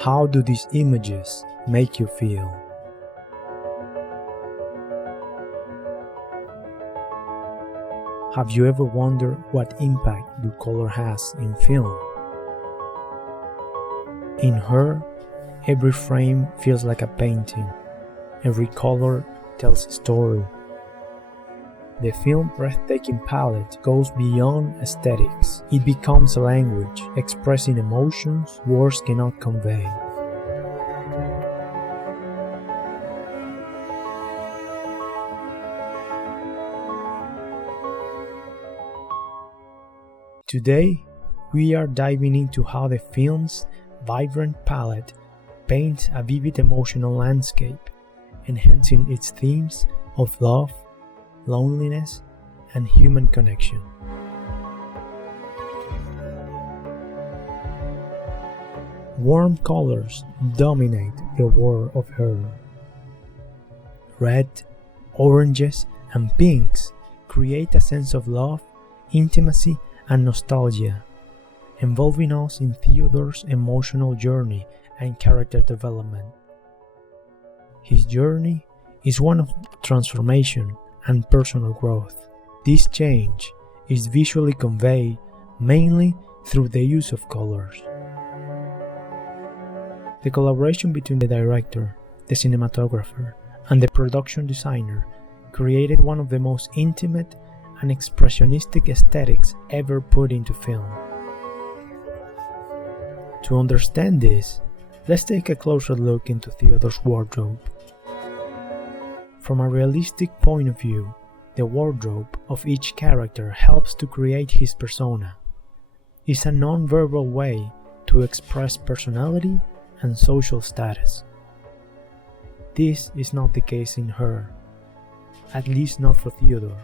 How do these images make you feel? Have you ever wondered what impact your color has in film? In Her, every frame feels like a painting. Every color tells a story. The film's breathtaking palette goes beyond aesthetics. It becomes a language expressing emotions words cannot convey. Today, we are diving into how the film's vibrant palette paints a vivid emotional landscape, enhancing its themes of love, loneliness, and human connection. Warm colors dominate the world of Her. Red, oranges, and pinks create a sense of love, intimacy, and nostalgia, involving us in Theodore's emotional journey and character development. His journey is one of transformation and personal growth. This change is visually conveyed mainly through the use of colors. The collaboration between the director, the cinematographer, and the production designer created one of the most intimate and expressionistic aesthetics ever put into film. To understand this, let's take a closer look into Theodore's wardrobe. From a realistic point of view, the wardrobe of each character helps to create his persona. It's a non-verbal way to express personality and social status. This is not the case in Her, at least not for Theodore.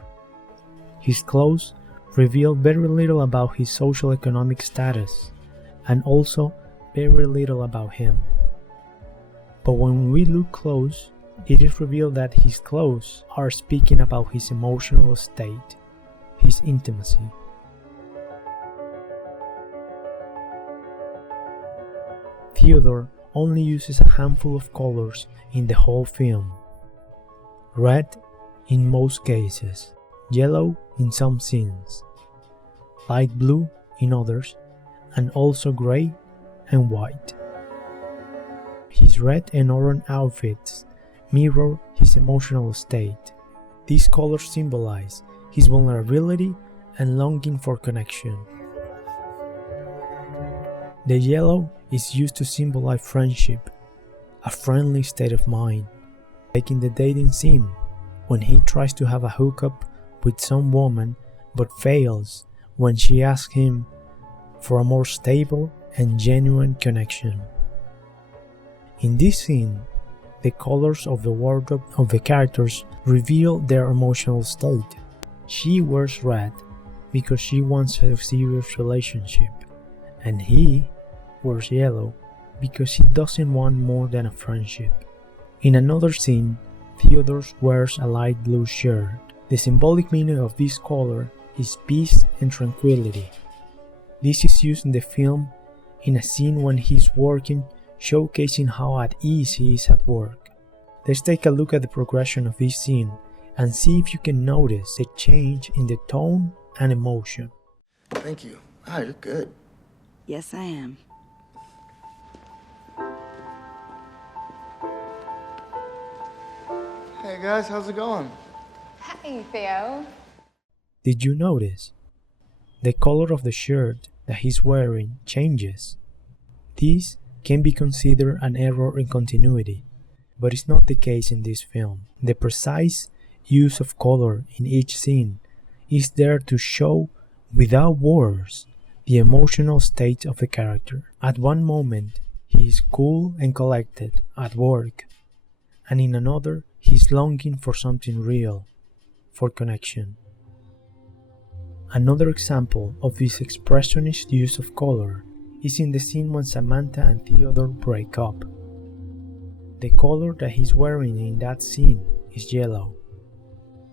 His clothes reveal very little about his socio-economic status, and also very little about him. But when we look close, it is revealed that his clothes are speaking about his emotional state, his intimacy. Theodore only uses a handful of colors in the whole film. Red in most cases, yellow in some scenes, light blue in others, and also gray and white. His red and orange outfits mirror his emotional state. These colors symbolize his vulnerability and longing for connection. The yellow is used to symbolize friendship, a friendly state of mind, like in the dating scene when he tries to have a hookup with some woman but fails when she asks him for a more stable and genuine connection. In this scene, the colors of the wardrobe of the characters reveal their emotional state. She wears red because she wants a serious relationship, and he wears yellow because he doesn't want more than a friendship. In another scene, Theodore wears a light blue shirt. The symbolic meaning of this color is peace and tranquility. This is used in the film in a scene when he's working, showcasing how at ease he is at work. Let's take a look at the progression of this scene and see if you can notice the change in the tone and emotion. Thank you. Ah, you're good. Yes, I am. Hey guys, how's it going? Hi, Theo. Did you notice? The color of the shirt that he's wearing changes. This can be considered an error in continuity, but it's not the case in this film. The precise use of color in each scene is there to show, without words, the emotional state of the character. At one moment, he is cool and collected at work, and in another, he's longing for something real, for connection. Another example of this expressionist use of color is in the scene when Samantha and Theodore break up. The color that he's wearing in that scene is yellow.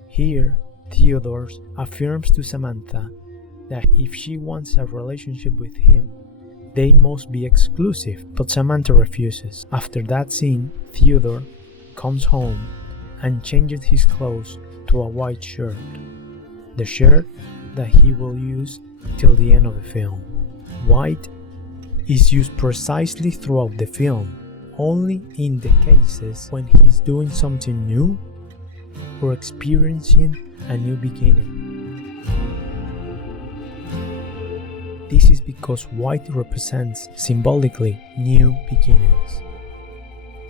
Here, Theodore affirms to Samantha that if she wants a relationship with him, They must be exclusive, but Samantha refuses. After that scene, Theodore comes home and changes his clothes to a white shirt, the shirt that he will use till the end of the film. White is used precisely throughout the film, only in the cases when he's doing something new or experiencing a new beginning. This is because white represents symbolically new beginnings.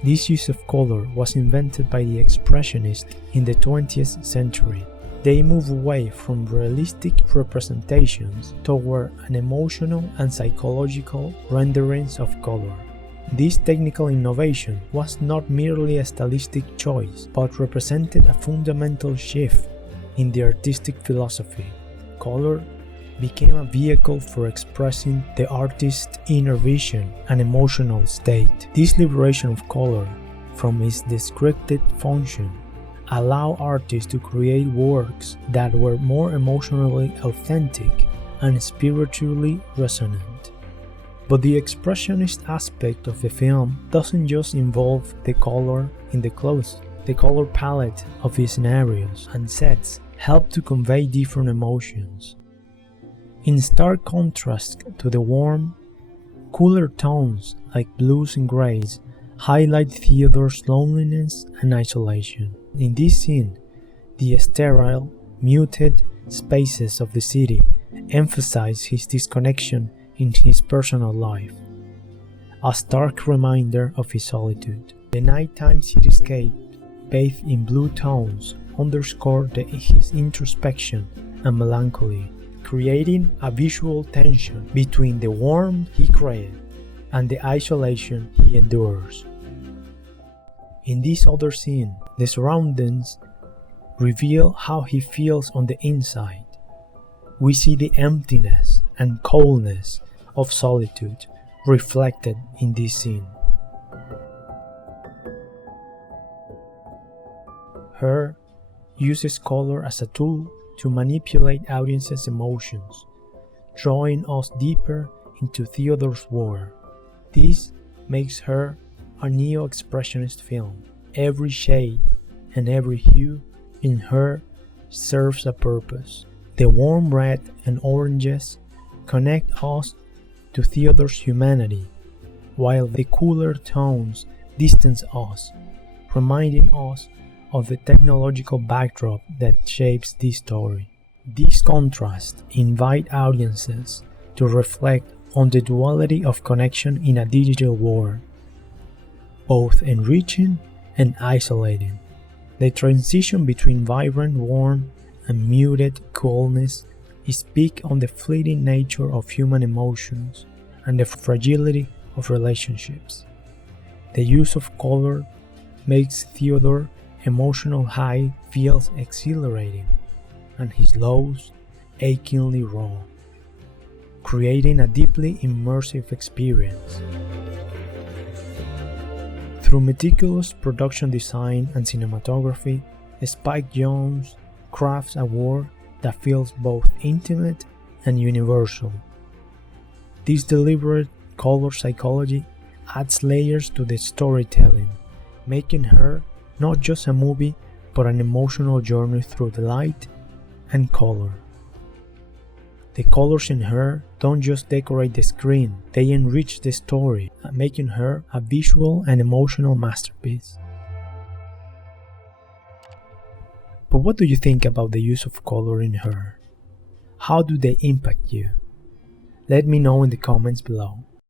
This use of color was invented by the Expressionists in the 20th century. They move away from realistic representations toward an emotional and psychological renderings of color. This technical innovation was not merely a stylistic choice, but represented a fundamental shift in the artistic philosophy. Color became a vehicle for expressing the artist's inner vision and emotional state. This liberation of color from its descriptive function allowed artists to create works that were more emotionally authentic and spiritually resonant. But the expressionist aspect of the film doesn't just involve the color in the clothes. The color palette of the scenarios and sets help to convey different emotions. In stark contrast to the warm, cooler tones like blues and grays highlight Theodore's loneliness and isolation. In this scene, the sterile, muted spaces of the city emphasize his disconnection in his personal life, a stark reminder of his solitude. The nighttime cityscape, bathed in blue tones, underscore his introspection and melancholy, creating a visual tension between the warmth he created and the isolation he endures. In this other scene, the surroundings reveal how he feels on the inside. We see the emptiness and coldness of solitude reflected in this scene. Her uses color as a tool to manipulate audiences' emotions, drawing us deeper into Theodore's world. This makes her a neo-expressionist film. Every shade and every hue in her serves a purpose. The warm red and oranges connect us to Theodore's humanity, while the cooler tones distance us, reminding us of the technological backdrop that shapes this story. These contrasts invite audiences to reflect on the duality of connection in a digital world, both enriching and isolating. The transition between vibrant warmth and muted coolness speak on the fleeting nature of human emotions and the fragility of relationships. The use of color makes Theodore emotional high feels exhilarating, and his lows achingly raw, creating a deeply immersive experience. Through meticulous production design and cinematography, Spike Jonze crafts a world that feels both intimate and universal. This deliberate color psychology adds layers to the storytelling, making her not just a movie, but an emotional journey through the light and color. The colors in her don't just decorate the screen, they enrich the story, making her a visual and emotional masterpiece. But what do you think about the use of color in her? How do they impact you? Let me know in the comments below.